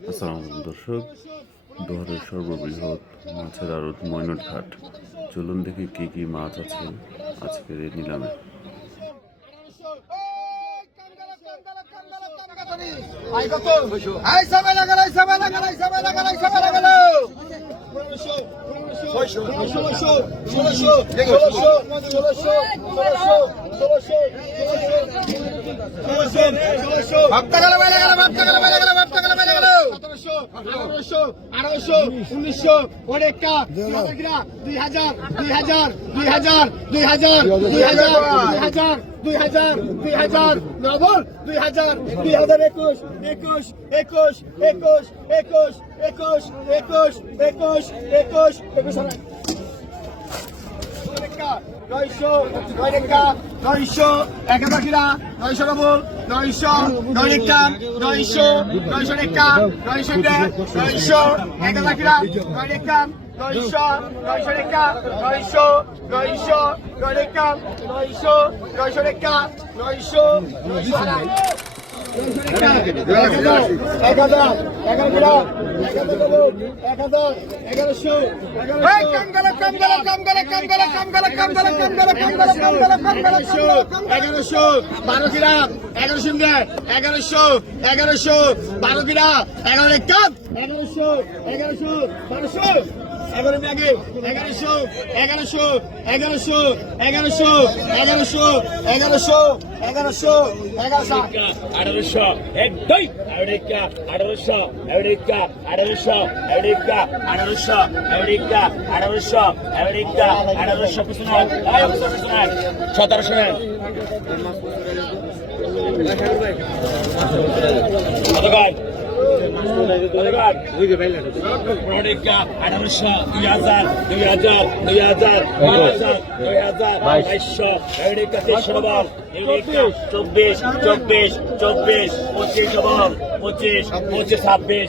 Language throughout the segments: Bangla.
আসসালাম দর্শক দোহারের সর্ববৃহৎ মাছের আরত ময়নট ঘাট চলুন দেখি কি কি মাছ আছে আজকের এই নিলামে। ভাবতে গেল বাইরে গেলে, ভাবতে গেলে বাইরে। আঠারোশো আঠারোশো উনিশশো অনেকটা দুই হাজার দুই হাজার দুই হাজার দুই হাজার দুই হাজার দুই হাজার দুই হাজার দুই হাজার নবল দুই হাজার দুই হাজার একুশ একুশ একুশ একুশ একুশ একুশ একুশ একুশ একুশ একুশ নয়শো নয় রেখা নয়শো একে পাখিরা নয়শো বাবুল, নয়শো নয় রেখা নয়শো নয়শো রেখা, নয়শো নয়শো একে পাখিরা নয় রেখা, নয়শো নয়শো রেখা, নয়শো নয়শো নয় রেখা, নয়শো নয়শো রেখা, নয়শো নয়শো এগারোশো এগারোশো বারো এগারোশো এগারোশো এগারোশো বারোশো এগারো আগে এগারোশো এগারোশো এগারোশো এগারোশো এগারোশো এগারোশো এগারোশো এগারোশো। আঠারোশো এক দুই আমেরিকা, আঠারোশো আমেরিকা আঠারোশো আমেরিকা আঠারোশো আমেরিকা আঠারোশো আমেরিকা, আঠারোশো সতেরোশো। কত আমেরিকা আঠারোশো দুই হাজার দুই হাজার দুই হাজার দুই হাজার দুই হাজার বাইশশো চব্বিশ চব্বিশ চব্বিশ পঁচিশ পঁচিশ পঁচিশ ছাব্বিশ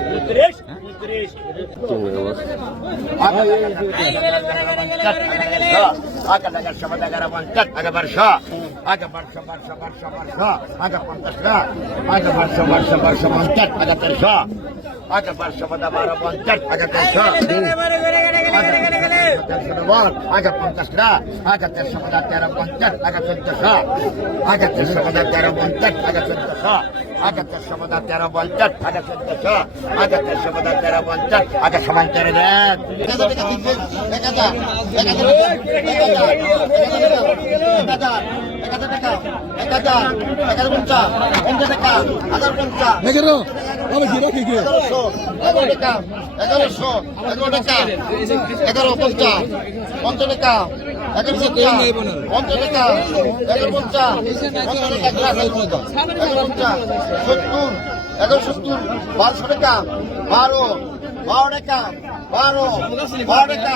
Agak আজাতের সমদা তেরো পঞ্চাশ আজা চোদ্দশ আজাতের সমদা তেরো পঞ্চাশ আজা সমান তেরো এক মেজরো আমি জিরো কি কি এগারো টাকা এগারোশো এগারো টাকা এগারো পঞ্চাশ পঞ্চাশ এগারোশো পঞ্চাশ টাকা এগারো পঞ্চাশ পঞ্চাশ টাকা এগারো পঞ্চাশ সত্তর এগারো সত্তর বারোশো টাকা বারো বারো টাকা বারো বারো টাকা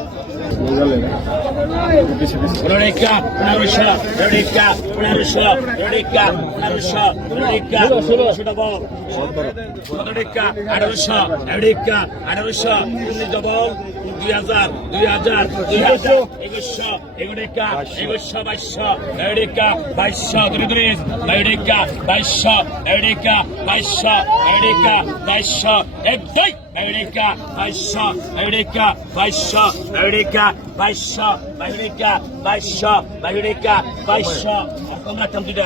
দুই হাজার দুই হাজার দুই হাজার। একুশশো এগুলিকা একুশশো বাইশশো। Veronica, বাইশশো দুরিদ্রিস Veronica, বাইশশো। Veronica, বাইশশো। Veronica, বাইশশো। এক Eureka, Baixa, Eureka, Baixa, Eureka, Baixa, Eureka, Baixa, Eureka, Baixa. Congrats, Tamtida.